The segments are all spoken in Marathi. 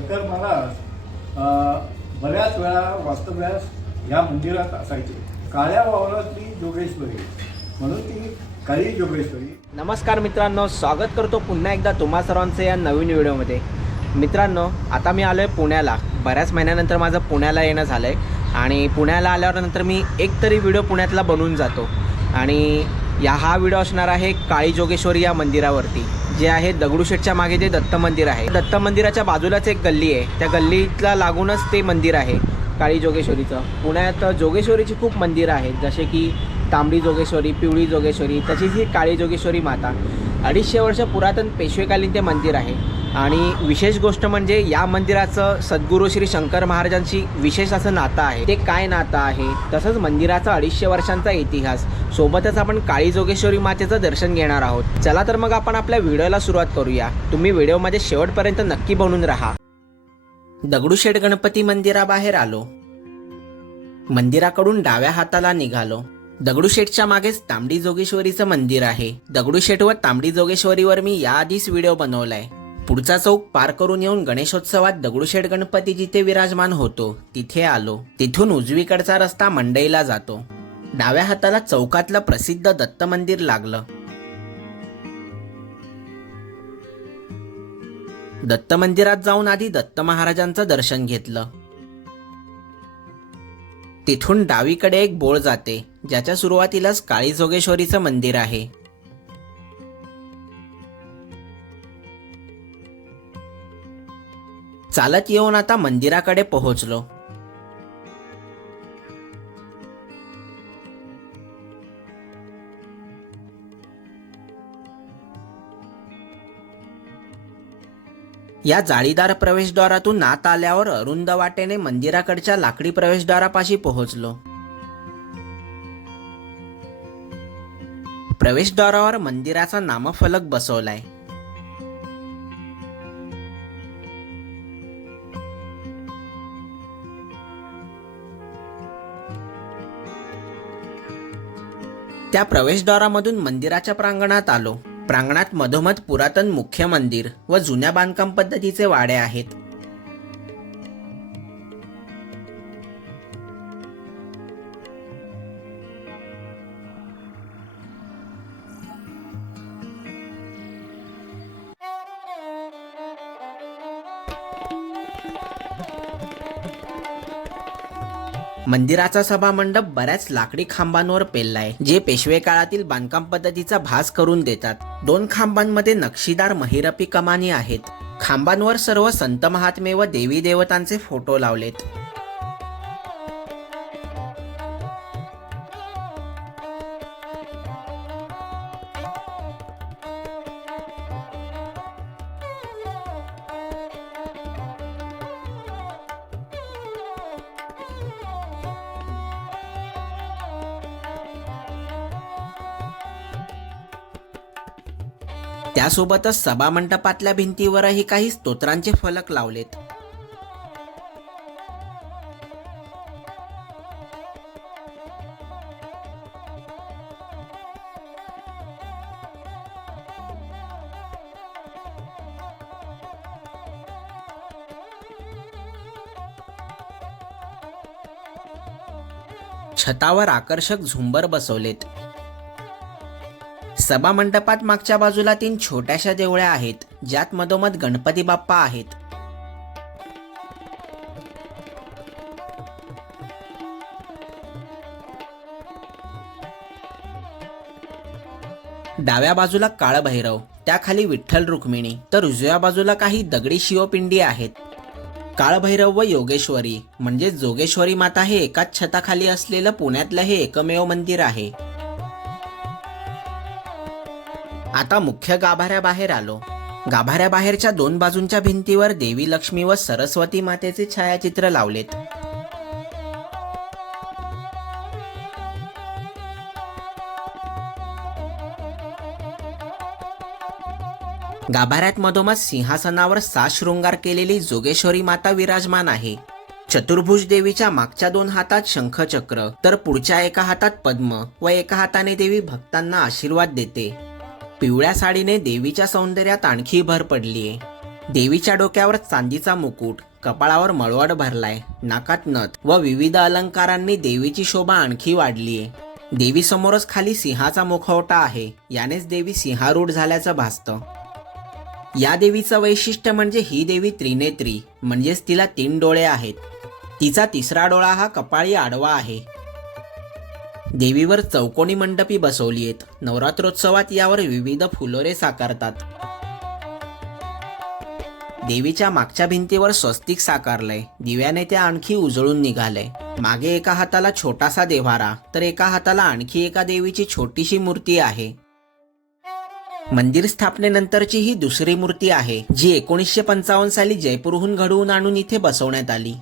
शंकर महाराज बऱ्याच वेळा वास्तव्यास या मंदिरात असायचे. काळ्या वावरातली जोगेश्वरी म्हणून ती काळी जोगेश्वरी. नमस्कार मित्रांनो, स्वागत करतो पुन्हा एकदा तुम्हा सर्वांचं या नवीन व्हिडिओमध्ये. मित्रांनो, आता मी आलो आहे पुण्याला. बऱ्याच महिन्यानंतर माझं पुण्याला येणं झालं आहे आणि पुण्याला आल्यानंतर मी एक तरी व्हिडिओ पुण्यातला बनवून जातो. आणि हा व्हिडिओ असणार आहे काळी जोगेश्वरी या मंदिरावरती, जे आहे दगडूशेठच्या मागे जे दत्त मंदिर आहे. दत्त मंदिराच्या बाजूलाच एक गल्ली आहे, त्या गल्लीला लागूनच ते मंदिर आहे काळी जोगेश्वरीचं. पुण्यात जोगेश्वरीची खूप मंदिरं आहेत, जसे की तांबडी जोगेश्वरी, पिवळी जोगेश्वरी, तशीच ही काळी जोगेश्वरी माता. 250 वर्ष पुरातन पेशवेकालीन ते मंदिर आहे. आणि विशेष गोष्ट म्हणजे या मंदिराचं सद्गुरू श्री शंकर महाराजांशी विशेष असं नातं आहे. ते काय नातं आहे, तसंच मंदिराचा 250 वर्षांचा इतिहास, सोबतच आपण काळी जोगेश्वरी मातेचं दर्शन घेणार आहोत. चला तर मग आपण आपल्या व्हिडिओला सुरुवात करूया. तुम्ही व्हिडिओमध्ये शेवटपर्यंत नक्की बनून राहा. दगडूशेठ गणपती मंदिराबाहेर आलो. मंदिराकडून डाव्या हाताला निघालो. दगडूशेठच्या मागेच तांबडी जोगेश्वरीचं मंदिर आहे. दगडूशेठ व तांबडी जोगेश्वरीवर मी याआधीच व्हिडिओ बनवलाय. पुढचा चौक पार करून येऊन गणेशोत्सवात दगडूशेठ गणपती जिथे विराजमान होतो तिथे आलो. तिथून उजवीकडचा रस्ता मंडईला जातो. डाव्या हाताला चौकातलं प्रसिद्ध दत्त मंदिर लागलं. दत्त मंदिरात जाऊन आधी दत्त महाराजांचं दर्शन घेतलं. तिथून डावीकडे एक बोळ जाते, ज्याच्या सुरुवातीलाच काळी जोगेश्वरीचं मंदिर आहे. चालत येऊन आता मंदिराकडे पोहोचलो. या जाळीदार प्रवेशद्वारातून आत आल्यावर अरुंद वाटेने मंदिराकडच्या लाकडी प्रवेशद्वारापाशी पोहोचलो. प्रवेशद्वारावर मंदिराचा नामफलक बसवलाय. त्या प्रवेशद्वारामधून मंदिराच्या प्रांगणात आलो. प्रांगणात मधोमध पुरातन मुख्य मंदिर व जुन्या बांधकाम पद्धतीचे वाडे आहेत. मंदिराचा सभामंडप बऱ्याच लाकडी खांबांवर पेललाय, जे पेशवे काळातील बांधकाम पद्धतीचा भास करून देतात. 2 खांबांमध्ये नक्षीदार महिरपी कमानी आहेत. खांबांवर सर्व संत महात्मे व देवी देवतांचे फोटो लावलेत. त्यासोबतच सभामंडपातल्या भिंतीवरही काही स्तोत्रांचे फलक लावलेत. छतावर आकर्षक झुंबर बसवलेत. सभा मंडपात मागच्या बाजूला 3 छोट्याशा देवळ्या आहेत, ज्यात मधोमध गणपती बाप्पा आहेत. डाव्या बाजूला काळभैरव, त्याखाली विठ्ठल रुक्मिणी, तर उजव्या बाजूला काही दगडी शिवपिंडी आहेत. काळभैरव व योगेश्वरी म्हणजे जोगेश्वरी माता हे एकाच छताखाली असलेलं पुण्यातलं हे एकमेव मंदिर आहे. आता मुख्य गाभाऱ्याबाहेर आलो. गाभाऱ्याबाहेरच्या 2 बाजूंच्या भिंतीवर देवी लक्ष्मी व सरस्वती मातेचे छायाचित्र लावलेत. गाभाऱ्यात मधोमध सिंहासनावर 7 शृंगार केलेली जोगेश्वरी माता विराजमान आहे. चतुर्भुज देवीच्या मागच्या 2 हातात शंखचक्र, तर पुढच्या एका हातात पद्म व एका हाताने देवी भक्तांना आशीर्वाद देते. पिवळ्या साडीने देवीच्या सौंदर्यात आणखी भर पडलीये. देवीच्या डोक्यावर चांदीचा मुकुट, कपाळावर मळवट भरलाय, नाकात नथ व विविध अलंकारांनी देवीची शोभा आणखी वाढलीये. देवी समोरच खाली सिंहाचा मुखवटा आहे. यानेच देवी सिंहारूढ झाल्याचं भासतं. या देवीचं वैशिष्ट्य म्हणजे ही देवी त्रिनेत्री, म्हणजेच तिला 3 डोळे आहेत. तिचा 3रा डोळा हा कपाळी आडवा आहे. देवीवर चौकोनी मंडपी बसवली आहेत. नवरात्रोत्सवात यावर विविध फुलोरे साकारतात. देवीच्या मागच्या भिंतीवर स्वस्तिक साकारलंय. दिव्याने त्या आणखी उजळून निघालय. मागे एका हाताला छोटासा देव्हारा तर एका हाताला आणखी एका देवीची छोटीशी मूर्ती आहे. मंदिर स्थापनेनंतरची ही दुसरी मूर्ती आहे, जी 1955 साली जयपूरहून घडवून आणून इथे बसवण्यात आली.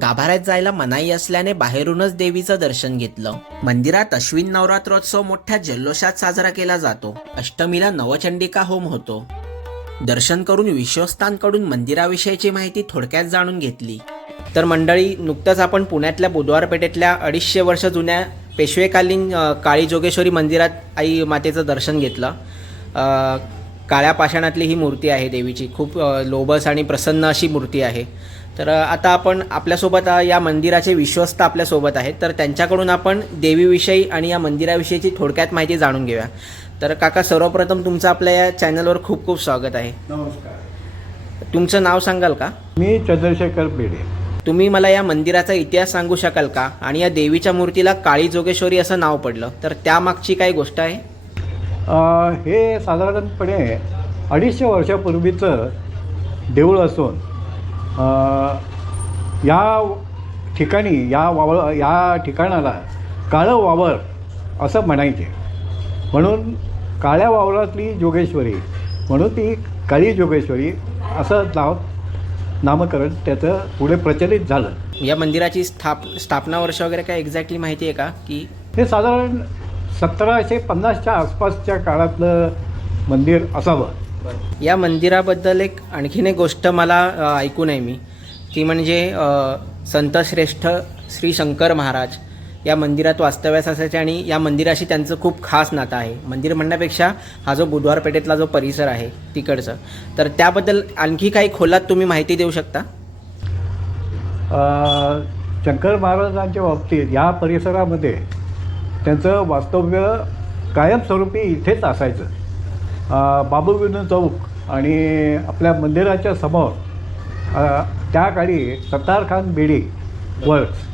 गाभाऱ्यात जायला मनाई असल्याने बाहेरूनच देवीचं दर्शन घेतलं. मंदिरात अश्विन नवरात्रोत्सव मोठ्या जल्लोषात साजरा केला जातो. अष्टमीला नवचंडिका होम होतो. दर्शन करून विश्वस्तांकडून मंदिराविषयीची माहिती थोडक्यात जाणून घेतली. तर मंडळी, नुकतंच आपण पुण्यातल्या बुधवार पेठेतल्या 250 वर्ष जुन्या पेशवेकालीन काळी जोगेश्वरी मंदिरात आई मातेचं दर्शन घेतलं. काळ्या पाषाणातली ही मूर्ती आहे देवीची. खूप लोभस आणि प्रसन्न अशी मूर्ती आहे. तर आता आपण आपल्यासोबत या मंदिराचे विश्वस्त आपल्यासोबत आहेत, तर त्यांच्याकडून आपण देवीविषयी आणि या मंदिराविषयीची थोडक्यात माहिती जाणून घेऊया. तर काका, सर्वप्रथम तुमचं आपल्या या चॅनलवर खूप खूप स्वागत आहे. नमस्कार. तुमचं नाव सांगाल का? मी चंद्रशेखर बेडे. तुम्ही मला या मंदिराचा इतिहास सांगू शकाल का? आणि या देवीच्या मूर्तीला काळी जोगेश्वरी असं नाव पडलं, तर त्यामागची काय गोष्ट आहे? हे साधारणपणे 250 वर्षापूर्वीचं देऊळ असून या ठिकाणी या ठिकाणाला काळं वावर असं म्हणायचे. म्हणून काळ्या वावरातली जोगेश्वरी म्हणून ती काळी जोगेश्वरी असं नामकरण त्याचं पुढे प्रचलित झालं. या मंदिराची स्थापना वर्ष वगैरे काय एक्झॅक्टली माहिती आहे का? की हे साधारण 1750च्या आसपासच्या काळातलं मंदिर असावं. या मंदिराबद्दल आणखीन एक गोष्ट मला ऐकून आहे मी, ती म्हणजे संतश्रेष्ठ श्री शंकर महाराज या मंदिरात वास्तव्यास असायचे आणि या मंदिराशी त्यांचं खूप खास नातं आहे. मंदिर म्हणण्यापेक्षा हा जो बुधवार पेठेतला जो परिसर आहे तिकडचं, तर त्याबद्दल आणखी काही खोलात तुम्ही माहिती देऊ शकता? शंकर महाराजांच्या बाबतीत या परिसरामध्ये त्यांचं वास्तव्य कायमस्वरूपी इथेच असायचं. बाबू विनोद चौक आणि आपल्या मंदिराच्या समोर त्या काळी सत्तार खान बेडी वर्क्स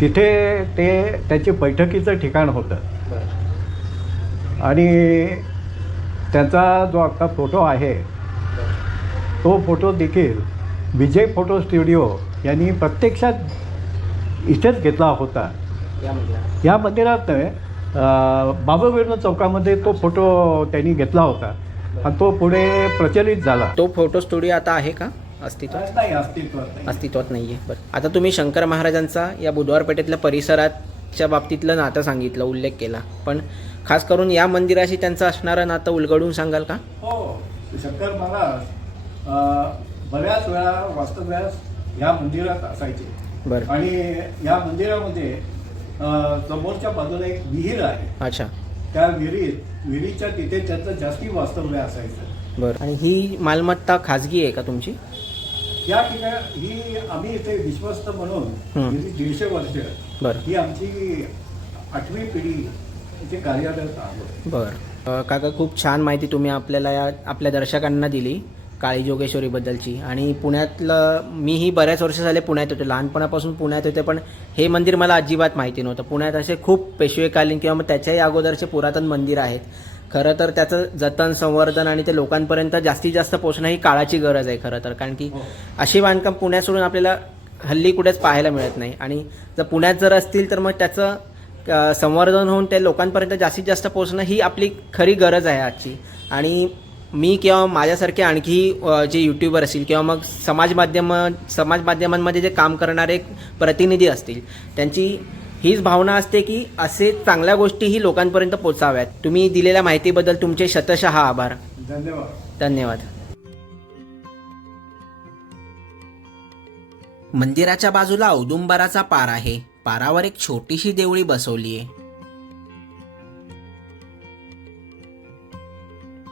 तिथे ते त्याची बैठकीचं ठिकाण होतं. आणि त्यांचा जो आत्ता फोटो आहे तो फोटो देखील विजय फोटो स्टुडिओ यांनी प्रत्यक्षात इथेच घेतला होता. या मंदिरात बाबू विनोद चौकामध्ये तो फोटो त्यांनी घेतला होता आणि तो पुढे प्रचलित झाला. तो फोटो स्टुडिओ आता आहे का? अस्तित्वात नाही आहे. बरं, आता तुम्ही शंकर महाराजांचा या बुधवार पेठेतल्या परिसराच्या बाबतीतलं नातं सांगितलं, उल्लेख केला, पण खास करून या मंदिराशी त्यांचं असणारं नातं उलगडून सांगाल का? हो, शंकर महाराज बऱ्याच वेळा वास्तव्यास या मंदिरात असायचे. बरं. आणि या मंदिरामध्ये समोरच्या बाजूला एक विहीर आहे. अच्छा. त्या विहिरीच्या तिथे त्याचं जास्ती वास्तव्य असायचं. बरं. आणि ही मालमत्ता खाजगी आहे का तुमची? या ठिकाणी ही आम्ही इथे विश्वस्त म्हणून गेली 150 वर्ष बरं ही आमची 8वी पिढी इथे कार्यरत आहोत. बरं. काका, खूप छान माहिती तुम्ही आपल्याला आपल्या दर्शकांना दिली काळी जोगेश्वरीबद्दलची. आणि पुण्यातलं, मीही बऱ्याच वर्ष झाले पुण्यात होते, लहानपणापासून पुण्यात होते, पण हे मंदिर मला अजिबात माहिती नव्हतं. पुण्यात असे खूप पेशवेकालीन किंवा मग त्याच्याही अगोदरचे पुरातन मंदिर आहेत. खरं तर त्याचं जतन, संवर्धन आणि ते लोकांपर्यंत जास्तीत जास्त पोहोचणं ही काळाची गरज आहे खरं तर. कारण की अशी बांधकाम पुण्यात सोडून आपल्याला हल्ली कुठेच पाहायला मिळत नाही. आणि जर पुण्यात जर असतील तर मग त्याचं संवर्धन होऊन ते लोकांपर्यंत जास्तीत जास्त पोहोचणं ही आपली खरी गरज आहे आजची. आणि मी किंवा माझ्यासारखे आणखी जे यूट्यूबर असतील किंवा मग समाज माध्यमांमध्ये जे काम करणारे प्रतिनिधी असतील, त्यांची हीच भावना असते की असे चांगल्या गोष्टीही लोकांपर्यंत पोचाव्यात. तुम्ही दिलेल्या माहितीबद्दल तुमचे शतशः आभार. धन्यवाद. मंदिराच्या बाजूला औदुंबराचा पार आहे. पारावर एक छोटीशी देवळी बसवली आहे.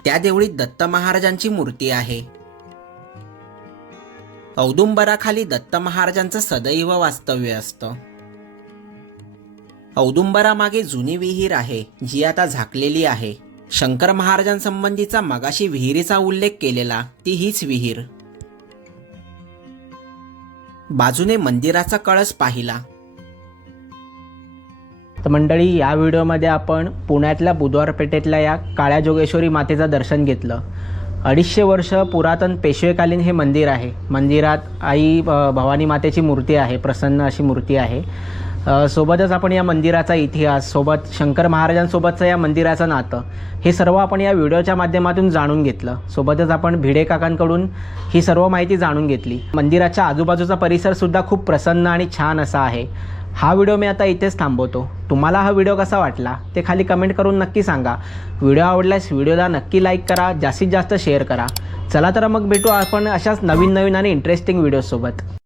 त्या देवळीत दत्त महाराजांची मूर्ती आहे. औदुंबराखाली दत्त महाराजांचं सदैव वास्तव्य असतं. औदुंबरामागे जुनी विहीर आहे जी आता झाकलेली आहे. शंकर महाराजांसंबंधीचा मगाशी विहिरीचा उल्लेख केलेला ती हीच विहीर. बाजूने मंदिराचा कळस पाहिला. तर मंडळी, या व्हिडिओमध्ये आपण पुण्यातल्या बुधवार पेठेतल्या या काळ्या जोगेश्वरी मातेचं दर्शन घेतलं. 250 वर्ष पुरातन पेशवेकालीन हे मंदिर आहे. मंदिरात आई भवानी मातेची मूर्ती आहे, प्रसन्न अशी मूर्ती आहे. सोबतच आपण या मंदिराचा इतिहास, सोबत शंकर महाराजांसोबतचं या मंदिराचं नातं, हे सर्व आपण या व्हिडिओच्या माध्यमातून जाणून घेतलं. सोबतच आपण भिडे काकांकडून ही सर्व माहिती जाणून घेतली. मंदिराच्या आजूबाजूचा परिसरसुद्धा खूप प्रसन्न आणि छान असा आहे. हा व्हिडिओ मी आता इथेच थांबवतो. तुम्हाला हा व्हिडिओ कसा वाटला ते खाली कमेंट करून नक्की सांगा. व्हिडिओ आवडल्यास व्हिडिओला नक्की लाईक करा, जास्तीत जास्त शेअर करा. चला तर मग भेटू आपण अशाच नवीन आणि इंटरेस्टिंग व्हिडिओसोबत.